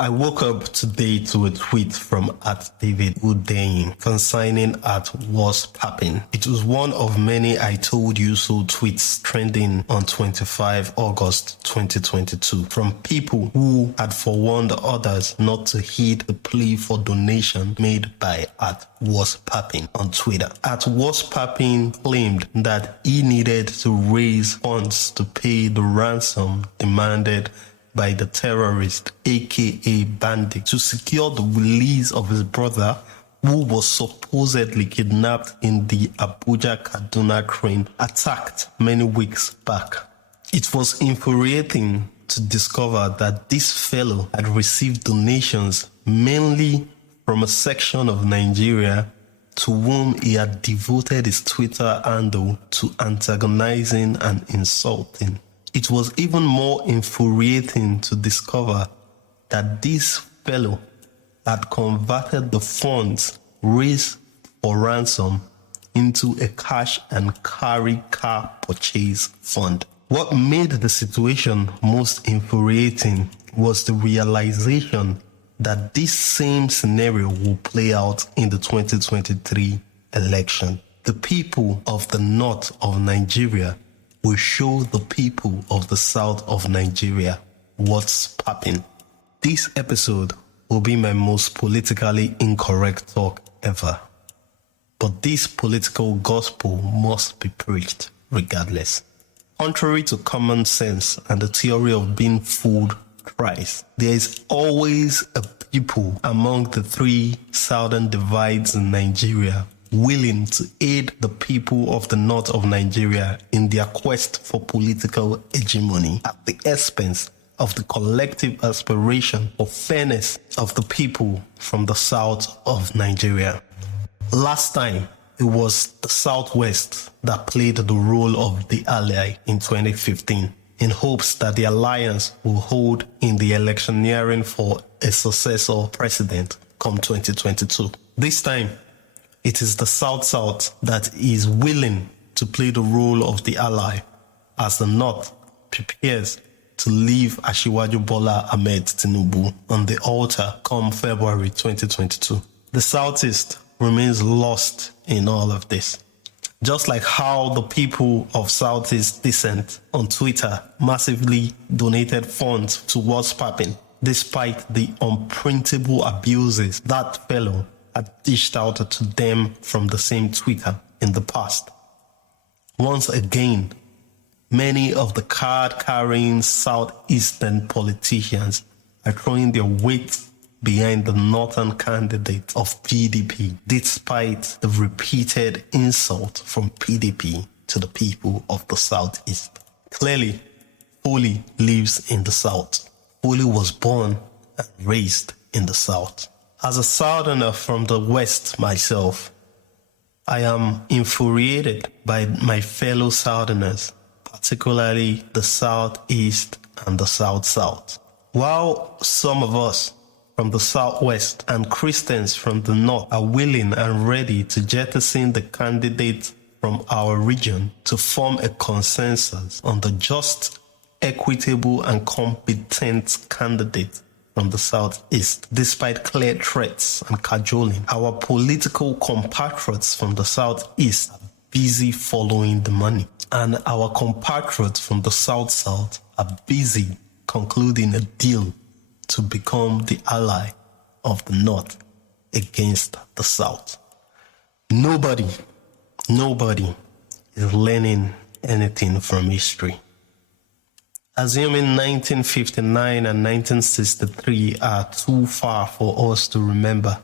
I woke up today to a tweet from @David Udein concerning @What's Poppin'. It was one of many I told you so tweets trending on 25 August 2022 from people who had forewarned others not to heed the plea for donation made by @What's Poppin' on Twitter. @What's Poppin' claimed that he needed to raise funds to pay the ransom demanded by the terrorist aka Bandit to secure the release of his brother who was supposedly kidnapped in the Abuja-Kaduna train attacked many weeks back. It was infuriating to discover that this fellow had received donations mainly from a section of Nigeria to whom he had devoted his Twitter handle to antagonizing and insulting. It was even more infuriating to discover that this fellow had converted the funds raised for ransom into a cash and carry car purchase fund. What made the situation most infuriating was the realization that this same scenario will play out in the 2023 election. The people of the north of Nigeria will show the people of the south of Nigeria what's popping. This episode will be my most politically incorrect talk ever. But this political gospel must be preached regardless. Contrary to common sense and the theory of being fooled thrice, there is always a people among the three southern divides in Nigeria willing to aid the people of the north of Nigeria in their quest for political hegemony at the expense of the collective aspiration for fairness of the people from the south of Nigeria. Last time, it was the Southwest that played the role of the ally in 2015 in hopes that the alliance will hold in the electioneering for a successor president come 2022. This time, it is the South-South that is willing to play the role of the ally as the North prepares to leave Asiwaju Bola Ahmed Tinubu on the altar come February 2022. The Southeast remains lost in all of this. Just like how the people of Southeast descent on Twitter massively donated funds to What's Poppin', despite the unprintable abuses that fellow had dished out to them from the same Twitter in the past. Once again, many of the card-carrying Southeastern politicians are throwing their weight behind the northern candidate of PDP, despite the repeated insult from PDP to the people of the Southeast. Clearly, Foley lives in the South. Foley was born and raised in the South. As a Southerner from the West myself, I am infuriated by my fellow Southerners, particularly the Southeast and the South-South. While some of us from the Southwest and Christians from the North are willing and ready to jettison the candidates from our region to form a consensus on the just, equitable, and competent candidate from the Southeast, despite clear threats and cajoling, our political compatriots from the Southeast are busy following the money, and our compatriots from the South-South are busy concluding a deal to become the ally of the North against the South. Nobody is learning anything from history. Assuming 1959 and 1963 are too far for us to remember,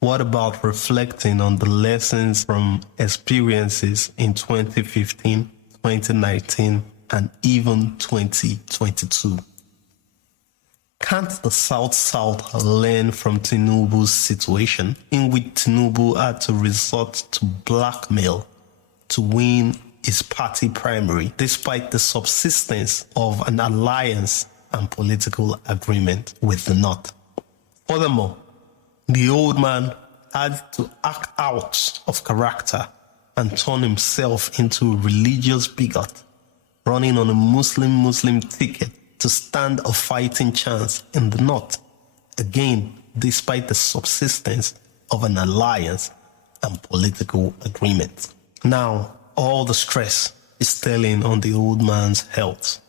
what about reflecting on the lessons from experiences in 2015, 2019, and even 2022? Can't the South-South learn from Tinubu's situation, in which Tinubu had to resort to blackmail to win his party primary, despite the subsistence of an alliance and political agreement with the North? Furthermore, the old man had to act out of character and turn himself into a religious bigot, running on a Muslim ticket to stand a fighting chance in the North. again, despite the subsistence of an alliance and political agreement. Now, all the stress is telling on the old man's health.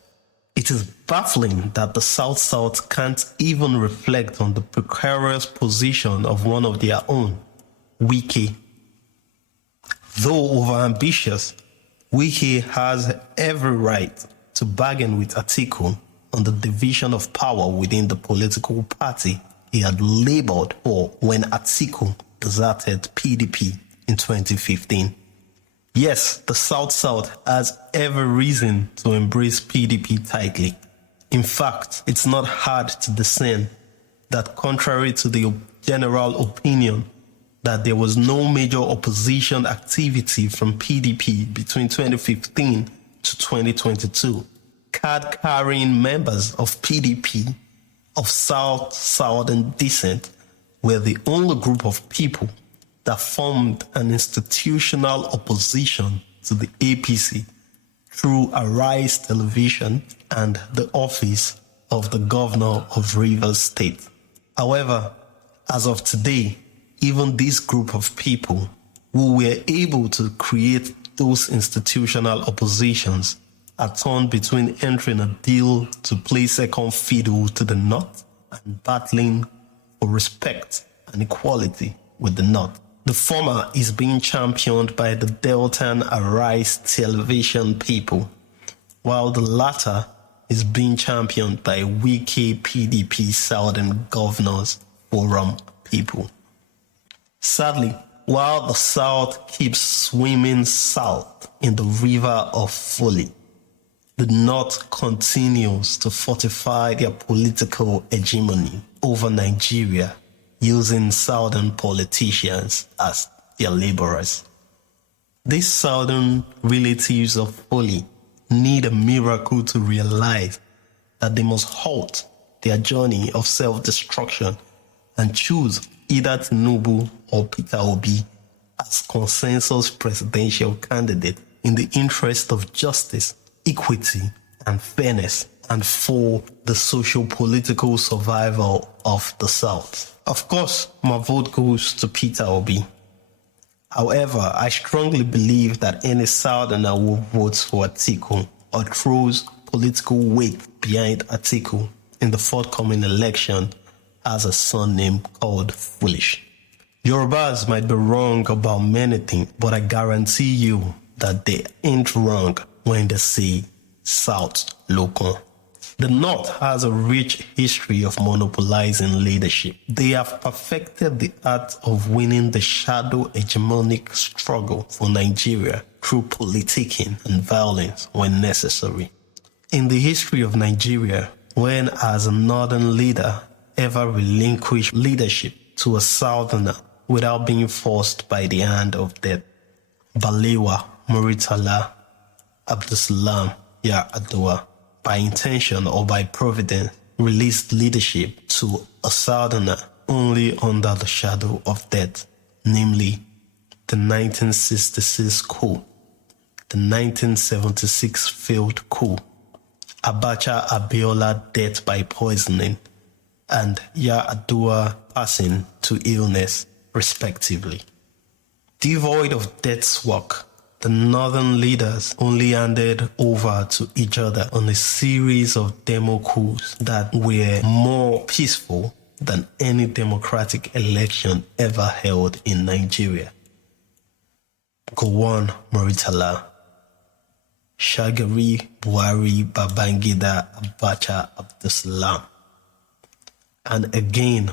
It is baffling that the South-South can't even reflect on the precarious position of one of their own, Wike. Though overambitious, Wike has every right to bargain with Atiku on the division of power within the political party he had labored for when Atiku deserted PDP in 2015. Yes, the South-South has every reason to embrace PDP tightly. In fact, it's not hard to discern that contrary to the general opinion that there was no major opposition activity from PDP between 2015 to 2022, card-carrying members of PDP of Southern descent were the only group of people that formed an institutional opposition to the APC through Arise Television and the office of the governor of Rivers State. However, as of today, even this group of people who were able to create those institutional oppositions are torn between entering a deal to play second fiddle to the North and battling for respect and equality with the North. The former is being championed by the Deltan Arise Television people, while the latter is being championed by Wike PDP Southern Governors Forum people. Sadly, while the South keeps swimming south in the river of folly, the North continues to fortify their political hegemony over Nigeria using Southern politicians as their laborers. These Southern relatives of folly need a miracle to realize that they must halt their journey of self-destruction and choose either Tinubu or Peter Obi as consensus presidential candidate in the interest of justice, equity, and fairness, and for the socio-political survival of the South. Of course, my vote goes to Peter Obi. However, I strongly believe that any Southerner who votes for Atiku or throws political weight behind Atiku in the forthcoming election has a surname called foolish. Yorubas might be wrong about many things, but I guarantee you that they ain't wrong when they say South Local. The North has a rich history of monopolizing leadership. They have perfected the art of winning the shadow hegemonic struggle for Nigeria through politicking and violence when necessary. In the history of Nigeria, when as a northern leader ever relinquished leadership to a southerner without being forced by the hand of death? Balewa, Muritala, Abdulsalam, Yar'Adua, by intention or by providence, released leadership to a southerner only under the shadow of death, namely the 1966 coup, the 1976 failed coup, Abacha Abiola death by poisoning, and Yar'Adua passing to illness, respectively. Devoid of death's work, the northern leaders only handed over to each other on a series of demo coups that were more peaceful than any democratic election ever held in Nigeria. Gowon Muritala, Shagari Buhari Babangida Abacha Abdulsalam, and again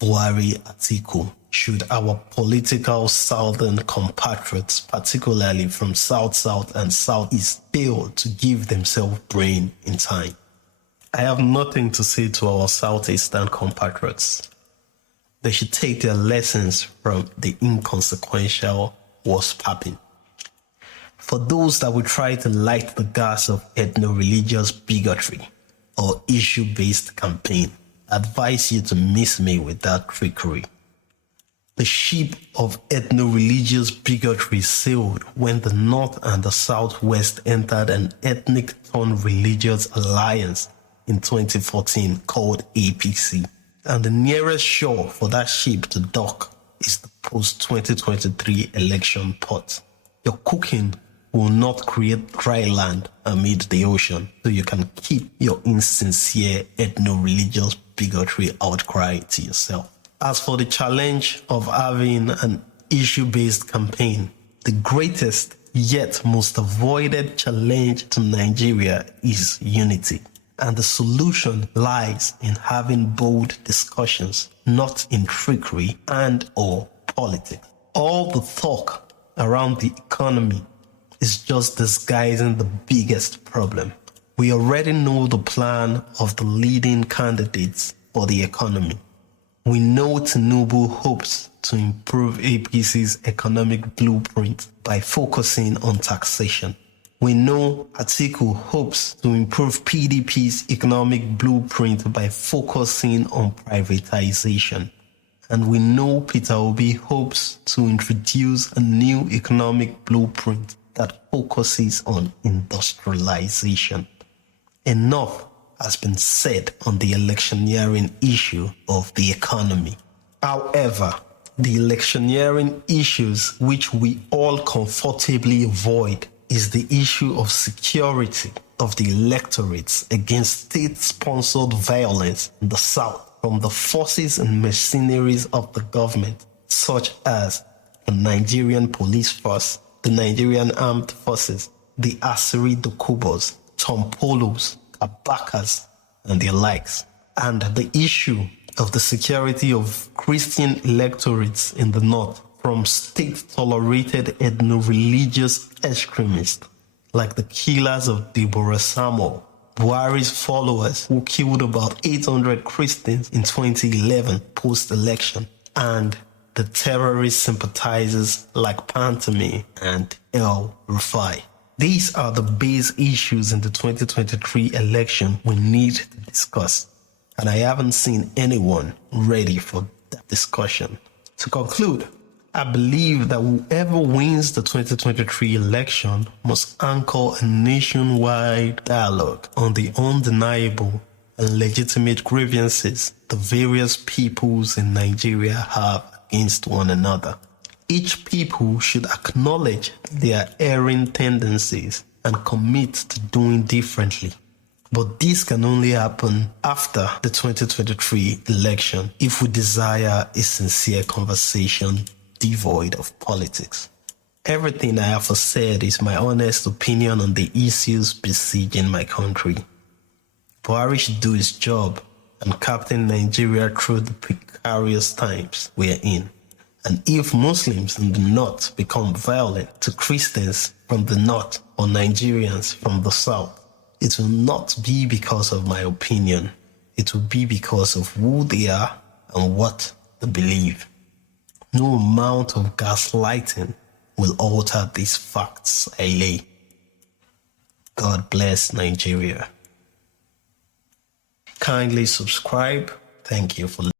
Buhari Atiku. Should our political southern compatriots, particularly from South-South and Southeast, fail to give themselves brain in time? I have nothing to say to our Southeastern compatriots. They should take their lessons from the inconsequential was popping. For those that will try to light the gas of ethno-religious bigotry or issue-based campaign, I advise you to miss me with that trickery. The ship of ethno-religious bigotry sailed when the North and the Southwest entered an ethnic-turned religious alliance in 2014 called APC. And the nearest shore for that ship to dock is the post-2023 election port. Your cooking will not create dry land amid the ocean, so you can keep your insincere ethno-religious bigotry outcry to yourself. As for the challenge of having an issue-based campaign, the greatest yet most avoided challenge to Nigeria is unity. And the solution lies in having bold discussions, not in trickery and/or politics. All the talk around the economy is just disguising the biggest problem. We already know the plan of the leading candidates for the economy. We know Tinubu hopes to improve APC's economic blueprint by focusing on taxation. We know Atiku hopes to improve PDP's economic blueprint by focusing on privatization. And we know Peter Obi hopes to introduce a new economic blueprint that focuses on industrialization. Enough has been said on the electioneering issue of the economy. However, the electioneering issues which we all comfortably avoid is the issue of security of the electorates against state-sponsored violence in the South from the forces and mercenaries of the government, such as the Nigerian Police Force, the Nigerian Armed Forces, the Asiri Dokubos, Tom Polos, Abakas, and their likes, and the issue of the security of Christian electorates in the North from state-tolerated ethno-religious extremists like the killers of Deborah Samuel, Buhari's followers who killed about 800 Christians in 2011 post-election, and the terrorist sympathizers like Pantami and El Rufai. These are the base issues in the 2023 election we need to discuss, and I haven't seen anyone ready for that discussion. To conclude, I believe that whoever wins the 2023 election must anchor a nationwide dialogue on the undeniable and legitimate grievances the various peoples in Nigeria have against one another. Each people should acknowledge their erring tendencies and commit to doing differently. But this can only happen after the 2023 election if we desire a sincere conversation devoid of politics. Everything I have said is my honest opinion on the issues besieging my country. Buhari should do his job and captain Nigeria through the precarious times we are in. And if Muslims in the North become violent to Christians from the North or Nigerians from the South, it will not be because of my opinion. It will be because of who they are and what they believe. No amount of gaslighting will alter these facts I lay. God bless Nigeria. Kindly subscribe. Thank you for listening.